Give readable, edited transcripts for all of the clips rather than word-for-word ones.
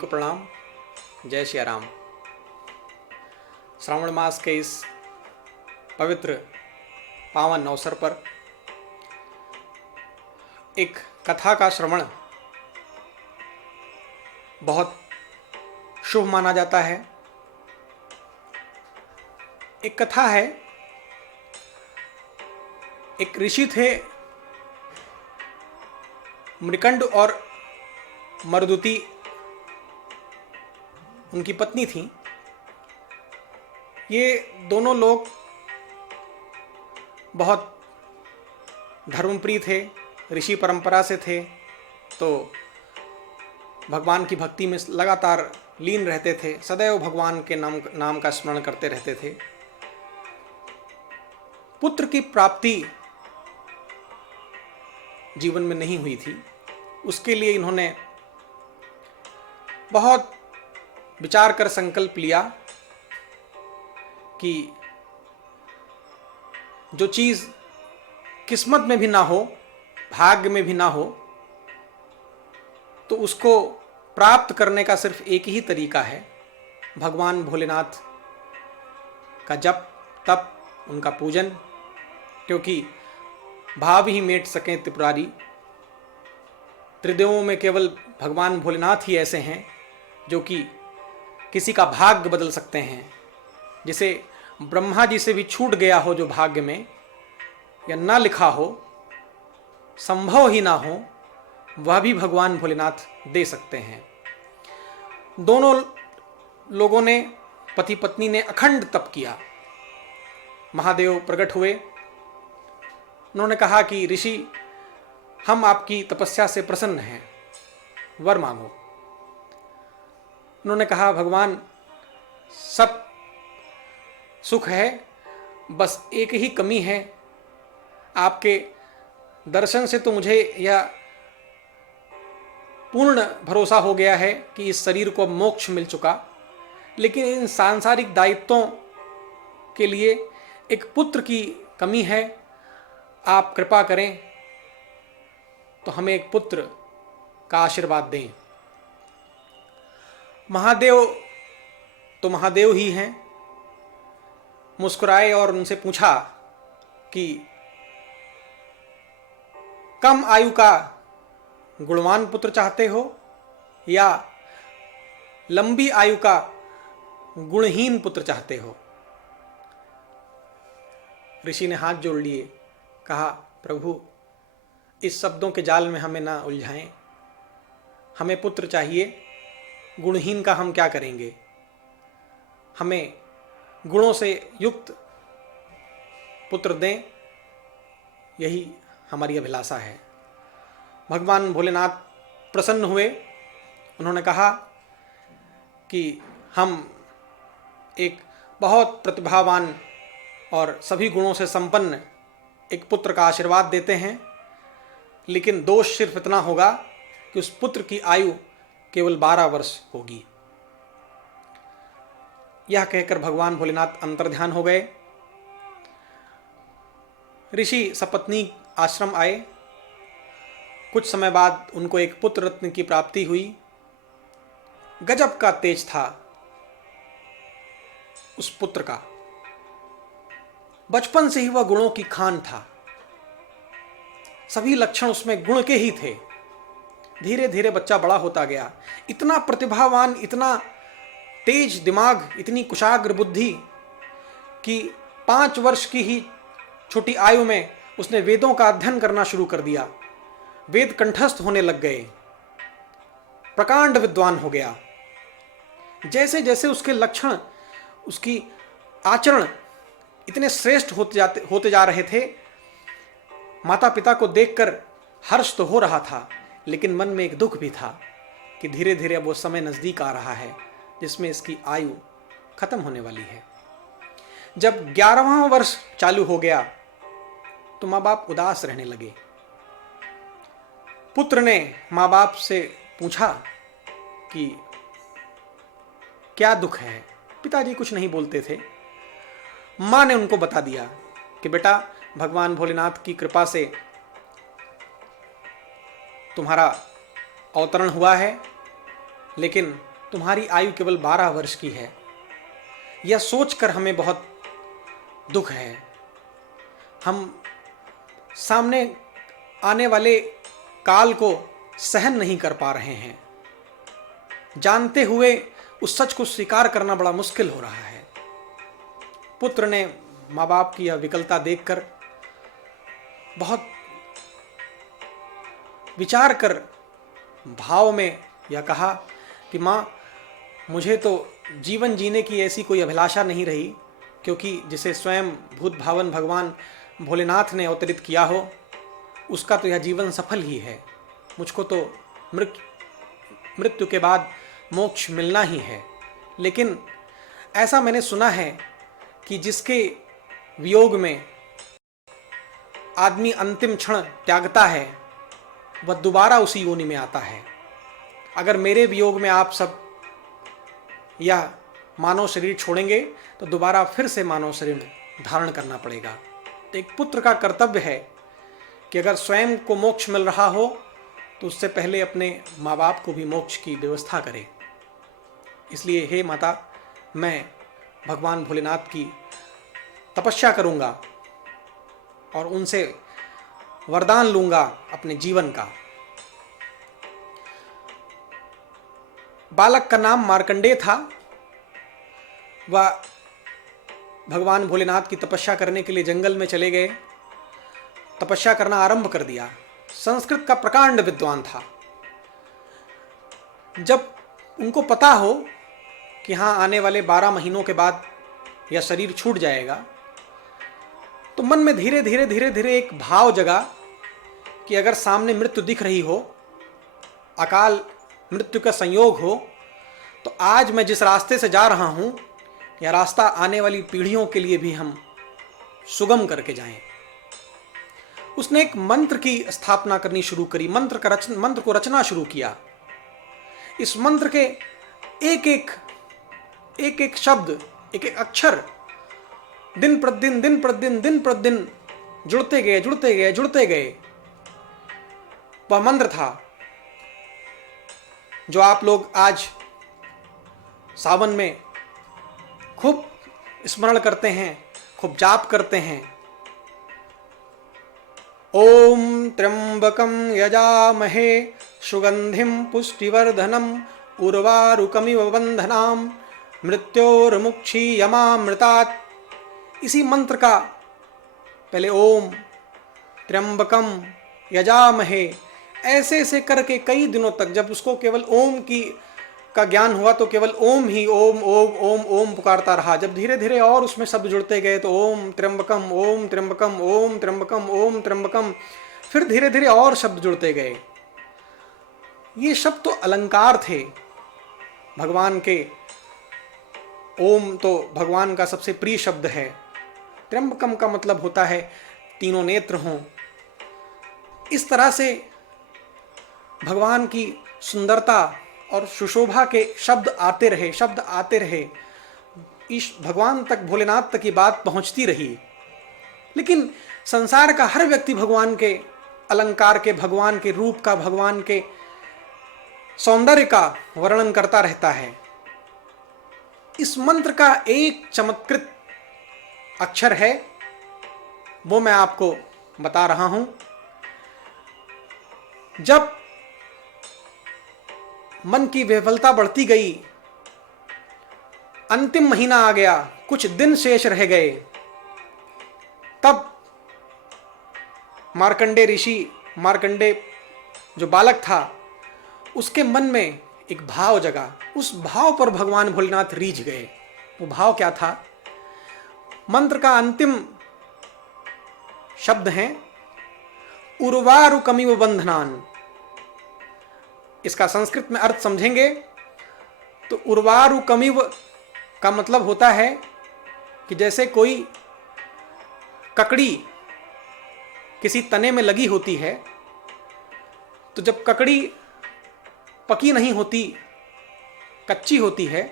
को प्रणाम। जय श्री राम। श्रावण मास के इस पवित्र पावन अवसर पर एक कथा का श्रवण बहुत शुभ माना जाता है। एक कथा है, एक ऋषि थे, मृकंड और मरुदुति उनकी पत्नी थी। ये दोनों लोग बहुत धर्मप्रिय थे, ऋषि परंपरा से थे, तो भगवान की भक्ति में लगातार लीन रहते थे, सदैव भगवान के नाम का स्मरण करते रहते थे। पुत्र की प्राप्ति जीवन में नहीं हुई थी। उसके लिए इन्होंने बहुत विचार कर संकल्प लिया कि जो चीज़ किस्मत में भी ना हो, भाग्य में भी ना हो, तो उसको प्राप्त करने का सिर्फ एक ही तरीका है, भगवान भोलेनाथ का जप तप, उनका पूजन। क्योंकि भाव ही मेट सकें त्रिपुरारी, त्रिदेवों में केवल भगवान भोलेनाथ ही ऐसे हैं जो कि किसी का भाग्य बदल सकते हैं। जिसे ब्रह्मा जी से भी छूट गया हो जो भाग्य में, या ना लिखा हो, संभव ही ना हो, वह भी भगवान भोलेनाथ दे सकते हैं। दोनों लोगों ने, पति पत्नी ने अखंड तप किया। महादेव प्रकट हुए। उन्होंने कहा कि ऋषि, हम आपकी तपस्या से प्रसन्न हैं, वर मांगो। उन्होंने कहा, भगवान सब सुख है, बस एक ही कमी है। आपके दर्शन से तो मुझे यह पूर्ण भरोसा हो गया है कि इस शरीर को मोक्ष मिल चुका, लेकिन इन सांसारिक दायित्वों के लिए एक पुत्र की कमी है। आप कृपा करें तो हमें एक पुत्र का आशीर्वाद दें। महादेव तो महादेव ही हैं। मुस्कुराए और उनसे पूछा कि कम आयु का गुणवान पुत्र चाहते हो या लंबी आयु का गुणहीन पुत्र चाहते हो? ऋषि ने हाथ जोड़ लिए, कहा, प्रभु, इस शब्दों के जाल में हमें ना उलझाएं। हमें पुत्र चाहिए, गुणहीन का हम क्या करेंगे? हमें गुणों से युक्त पुत्र दें, यही हमारी अभिलाषा है। भगवान भोलेनाथ प्रसन्न हुए। उन्होंने कहा कि हम एक बहुत प्रतिभावान और सभी गुणों से संपन्न एक पुत्र का आशीर्वाद देते हैं, लेकिन दोष सिर्फ इतना होगा कि उस पुत्र की आयु केवल 12 वर्ष होगी। यह कहकर भगवान भोलेनाथ अंतर्ध्यान हो गए। ऋषि सपत्नी आश्रम आए। कुछ समय बाद उनको एक पुत्र रत्न की प्राप्ति हुई। गजब का तेज था उस पुत्र का। बचपन से ही वह गुणों की खान था। सभी लक्षण उसमें गुण के ही थे। धीरे धीरे बच्चा बड़ा होता गया। इतना प्रतिभावान, इतना तेज दिमाग, इतनी कुशाग्र बुद्धि कि 5 वर्ष की ही छोटी आयु में उसने वेदों का अध्ययन करना शुरू कर दिया। वेद कंठस्थ होने लग गए। प्रकांड विद्वान हो गया। जैसे जैसे उसके लक्षण, उसकी आचरण इतने श्रेष्ठ होते जा रहे थे, माता पिता को देखकर हर्ष तो हो रहा था, लेकिन मन में एक दुख भी था कि धीरे धीरे अब वो समय नजदीक आ रहा है जिसमें इसकी आयु खत्म होने वाली है। जब 11वां वर्ष चालू हो गया तो माँ बाप उदास रहने लगे। पुत्र ने माँ बाप से पूछा कि क्या दुख है। पिताजी कुछ नहीं बोलते थे। माँ ने उनको बता दिया कि बेटा, भगवान भोलेनाथ की कृपा से तुम्हारा अवतरण हुआ है, लेकिन तुम्हारी आयु केवल 12 वर्ष की है। यह सोचकर हमें बहुत दुख है। हम सामने आने वाले काल को सहन नहीं कर पा रहे हैं। जानते हुए उस सच को स्वीकार करना बड़ा मुश्किल हो रहा है। पुत्र ने माँ बाप की यह विकलता देखकर बहुत विचार कर भाव में यह कहा कि माँ, मुझे तो जीवन जीने की ऐसी कोई अभिलाषा नहीं रही, क्योंकि जिसे स्वयं भूत भावन भगवान भोलेनाथ ने अवतरित किया हो उसका तो यह जीवन सफल ही है। मुझको तो मृत्यु के बाद मोक्ष मिलना ही है। लेकिन ऐसा मैंने सुना है कि जिसके वियोग में आदमी अंतिम क्षण त्यागता है वह दोबारा उसी योनि में आता है। अगर मेरे वियोग में आप सब यह मानव शरीर छोड़ेंगे तो दोबारा फिर से मानव शरीर धारण करना पड़ेगा। तो एक पुत्र का कर्तव्य है कि अगर स्वयं को मोक्ष मिल रहा हो तो उससे पहले अपने माँ बाप को भी मोक्ष की व्यवस्था करे। इसलिए हे माता, मैं भगवान भोलेनाथ की तपस्या करूँगा और उनसे वरदान लूँगा अपने जीवन का। बालक का नाम मार्कंडेय था। वह भगवान भोलेनाथ की तपस्या करने के लिए जंगल में चले गए। तपस्या करना आरंभ कर दिया। संस्कृत का प्रकांड विद्वान था। जब उनको पता हो कि हाँ, आने वाले 12 महीनों के बाद यह शरीर छूट जाएगा, तो मन में धीरे धीरे धीरे धीरे एक भाव जगा कि अगर सामने मृत्यु दिख रही हो, अकाल मृत्यु का संयोग हो, तो आज मैं जिस रास्ते से जा रहा हूं, यह रास्ता आने वाली पीढ़ियों के लिए भी हम सुगम करके जाएं। उसने एक मंत्र की स्थापना करनी शुरू करी। मंत्र को रचना शुरू किया। इस मंत्र के एक एक शब्द, एक एक अक्षर दिन प्रतिदिन जुड़ते गए। वह मंत्र था जो आप लोग आज सावन में खूब स्मरण करते हैं, खूब जाप करते हैं। ओम त्र्यंबकम यजामहे सुगंधिम पुष्टिवर्धनम उर्वारुकमिव बंधनाम मृत्योर्मुक्षीयमामृतात्। इसी मंत्र का पहले ओम त्र्यंबकम यजामहे ऐसे ऐसे करके कई दिनों तक, जब उसको केवल ओम का ज्ञान हुआ तो केवल ओम ही ओम ओम ओम ओम पुकारता रहा। जब धीरे धीरे और उसमें शब्द जुड़ते गए तो ओम त्र्यंबकम ओम त्र्यंबकम ओम त्र्यंबकम ओम त्र्यंबकम, फिर धीरे धीरे और शब्द जुड़ते गए। ये शब्द तो अलंकार थे भगवान के। ओम तो भगवान का सबसे प्रिय शब्द है। त्र्यंबकम का मतलब होता है तीनों नेत्र हों। इस तरह से भगवान की सुंदरता और सुशोभा के शब्द आते रहे। इस भगवान तक, भोलेनाथ तक की बात पहुंचती रही। लेकिन संसार का हर व्यक्ति भगवान के अलंकार के, भगवान के रूप का, भगवान के सौंदर्य का वर्णन करता रहता है। इस मंत्र का एक चमत्कृत अक्षर है, वो मैं आपको बता रहा हूं। जब मन की विफलता बढ़ती गई, अंतिम महीना आ गया, कुछ दिन शेष रह गए, तब मार्कंडेय जो बालक था, उसके मन में एक भाव जगा। उस भाव पर भगवान भोलेनाथ रीझ गए। वो भाव क्या था? मंत्र का अंतिम शब्द है उर्वारुकमिव बंधनान। इसका संस्कृत में अर्थ समझेंगे तो उर्वारुकमिव का मतलब होता है कि जैसे कोई ककड़ी किसी तने में लगी होती है, तो जब ककड़ी पकी नहीं होती, कच्ची होती है,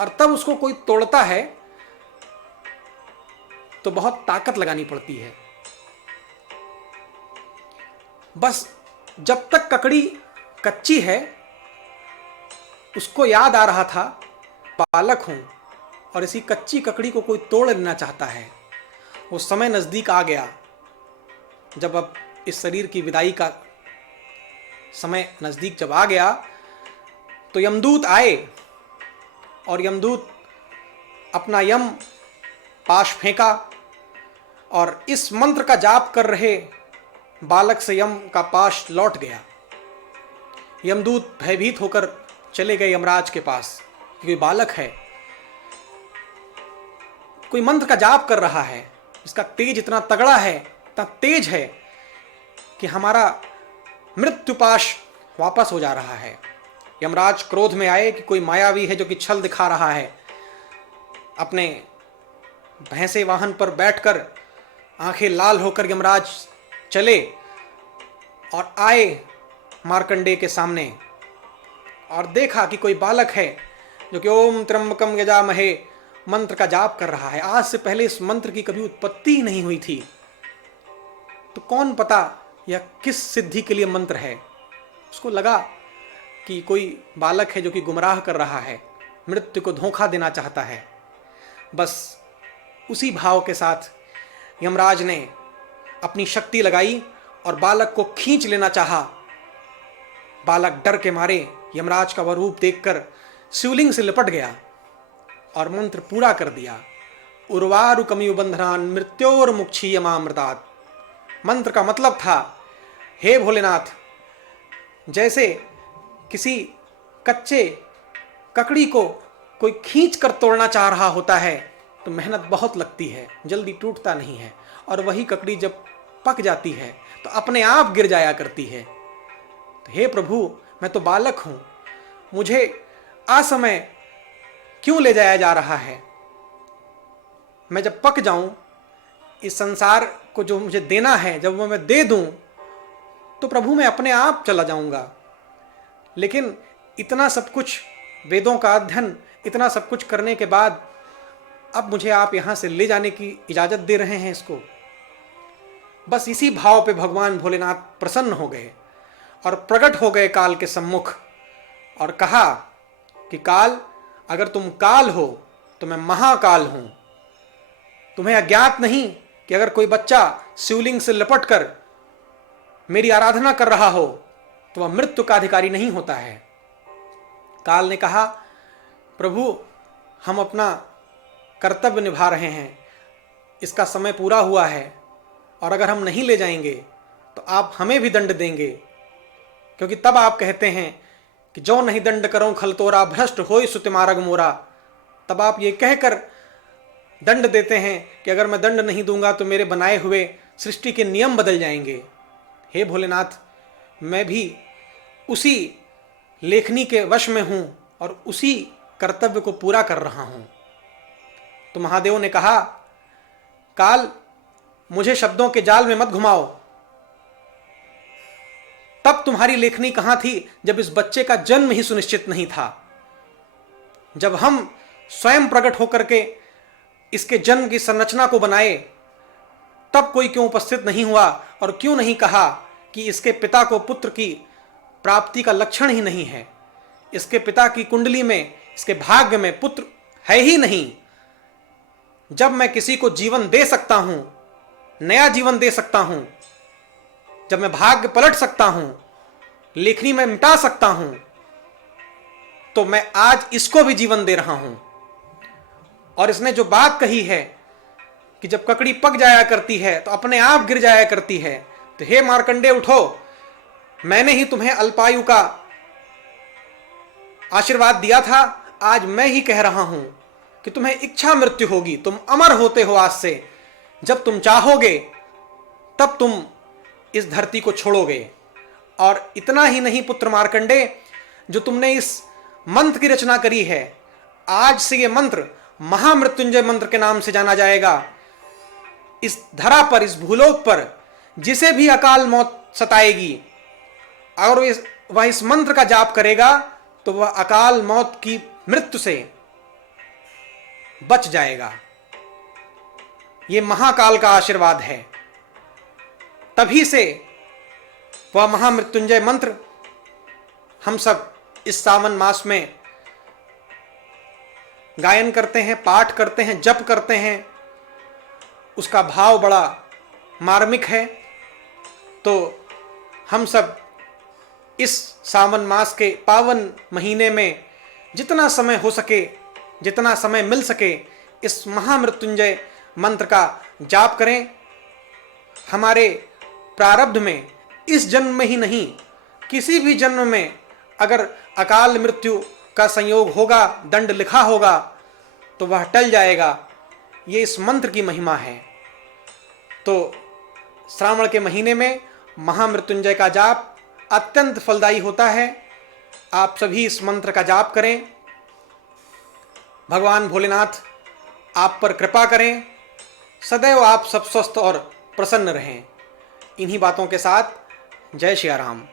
और तब उसको कोई तोड़ता है तो बहुत ताकत लगानी पड़ती है। बस जब तक ककड़ी कच्ची है उसको याद आ रहा था, बालक हूं और इसी कच्ची ककड़ी को कोई तोड़ लेना चाहता है। वो समय नज़दीक आ गया, जब अब इस शरीर की विदाई का समय नज़दीक जब आ गया तो यमदूत आए और यमदूत अपना यम पाश फेंका और इस मंत्र का जाप कर रहे बालक से यम का पाश लौट गया। यमदूत भयभीत होकर चले गए यमराज के पास, क्योंकि बालक है, कोई मंत्र का जाप कर रहा है, इसका तेज इतना तगड़ा है, इतना तेज है कि हमारा मृत्युपाश वापस हो जा रहा है। यमराज क्रोध में आए कि कोई मायावी है जो कि छल दिखा रहा है। अपने भैंसे वाहन पर बैठकर आंखें लाल होकर यमराज चले और आए मार्कंडेय के सामने और देखा कि कोई बालक है जो कि ओम त्र्यंबकम यजामहे मंत्र का जाप कर रहा है। आज से पहले इस मंत्र की कभी उत्पत्ति ही नहीं हुई थी, तो कौन पता यह किस सिद्धि के लिए मंत्र है। उसको लगा कि कोई बालक है जो कि गुमराह कर रहा है, मृत्यु को धोखा देना चाहता है। बस उसी भाव के साथ यमराज ने अपनी शक्ति लगाई और बालक को खींच लेना चाहा। बालक डर के मारे यमराज का वह रूप देखकर शिवलिंग से लिपट गया और मंत्र पूरा कर दिया। उर्वारुकमियु बंधनान मृत्योर मुक्षीयमामृतात्। मंत्र का मतलब था, हे भोलेनाथ, जैसे किसी कच्चे ककड़ी को कोई खींच कर तोड़ना चाह रहा होता है तो मेहनत बहुत लगती है, जल्दी टूटता नहीं है, और वही ककड़ी जब पक जाती है तो अपने आप गिर जाया करती है। तो हे प्रभु, मैं तो बालक हूं, मुझे असमय क्यों ले जाया जा रहा है? मैं जब पक जाऊं, इस संसार को जो मुझे देना है जब वो मैं दे दूं तो प्रभु मैं अपने आप चला जाऊंगा। लेकिन इतना सब कुछ, वेदों का अध्ययन, इतना सब कुछ करने के बाद अब मुझे आप यहां से ले जाने की इजाजत दे रहे हैं इसको। बस इसी भाव पे भगवान भोलेनाथ प्रसन्न हो गए और प्रकट हो गए काल के सम्मुख और कहा कि काल, अगर तुम काल हो तो मैं महाकाल हूं। तुम्हें अज्ञात नहीं कि अगर कोई बच्चा शिवलिंग से लिपट कर मेरी आराधना कर रहा हो तो वह मृत्यु का अधिकारी नहीं होता है। काल ने कहा, प्रभु हम अपना कर्तव्य निभा रहे हैं, इसका समय पूरा हुआ है और अगर हम नहीं ले जाएंगे तो आप हमें भी दंड देंगे, क्योंकि तब आप कहते हैं कि जो नहीं दंड करो खल तोरा, भ्रष्ट होई सुत मार्ग मोरा। तब आप ये कहकर दंड देते हैं कि अगर मैं दंड नहीं दूंगा तो मेरे बनाए हुए सृष्टि के नियम बदल जाएंगे। हे भोलेनाथ, मैं भी उसी लेखनी के वश में हूं और उसी कर्तव्य को पूरा कर रहा हूं। तो महादेव ने कहा, काल मुझे शब्दों के जाल में मत घुमाओ। तब तुम्हारी लेखनी कहां थी जब इस बच्चे का जन्म ही सुनिश्चित नहीं था? जब हम स्वयं प्रकट होकर के इसके जन्म की संरचना को बनाए तब कोई क्यों उपस्थित नहीं हुआ और क्यों नहीं कहा कि इसके पिता को पुत्र की प्राप्ति का लक्षण ही नहीं है, इसके पिता की कुंडली में, इसके भाग्य में पुत्र है ही नहीं। जब मैं किसी को जीवन दे सकता हूं, नया जीवन दे सकता हूं, जब मैं भाग्य पलट सकता हूं, लेखनी में मिटा सकता हूं, तो मैं आज इसको भी जीवन दे रहा हूं। और इसने जो बात कही है कि जब ककड़ी पक जाया करती है तो अपने आप गिर जाया करती है, तो हे मार्कंडेय उठो, मैंने ही तुम्हें अल्पायु का आशीर्वाद दिया था, आज मैं ही कह रहा हूं कि तुम्हें इच्छा मृत्यु होगी, तुम अमर होते हो आज से। जब तुम चाहोगे तब तुम इस धरती को छोड़ोगे। और इतना ही नहीं पुत्र मार्कंडेय, जो तुमने इस मंत्र की रचना करी है, आज से यह मंत्र महामृत्युंजय मंत्र के नाम से जाना जाएगा। इस धरा पर, इस भूलोक पर जिसे भी अकाल मौत सताएगी, अगर वह इस मंत्र का जाप करेगा तो वह अकाल मौत की मृत्यु से बच जाएगा। यह महाकाल का आशीर्वाद है। तभी से वह महामृत्युंजय मंत्र हम सब इस सावन मास में गायन करते हैं, पाठ करते हैं, जप करते हैं, उसका भाव बड़ा मार्मिक है। तो हम सब इस सावन मास के पावन महीने में जितना समय हो सके, जितना समय मिल सके, इस महामृत्युंजय मंत्र का जाप करें। हमारे प्रारब्ध में इस जन्म में ही नहीं, किसी भी जन्म में अगर अकाल मृत्यु का संयोग होगा, दंड लिखा होगा, तो वह टल जाएगा। ये इस मंत्र की महिमा है। तो श्रावण के महीने में महामृत्युंजय का जाप अत्यंत फलदायी होता है। आप सभी इस मंत्र का जाप करें। भगवान भोलेनाथ आप पर कृपा करें, सदैव आप सब स्वस्थ और प्रसन्न रहें। इन्हीं बातों के साथ जय श्री राम।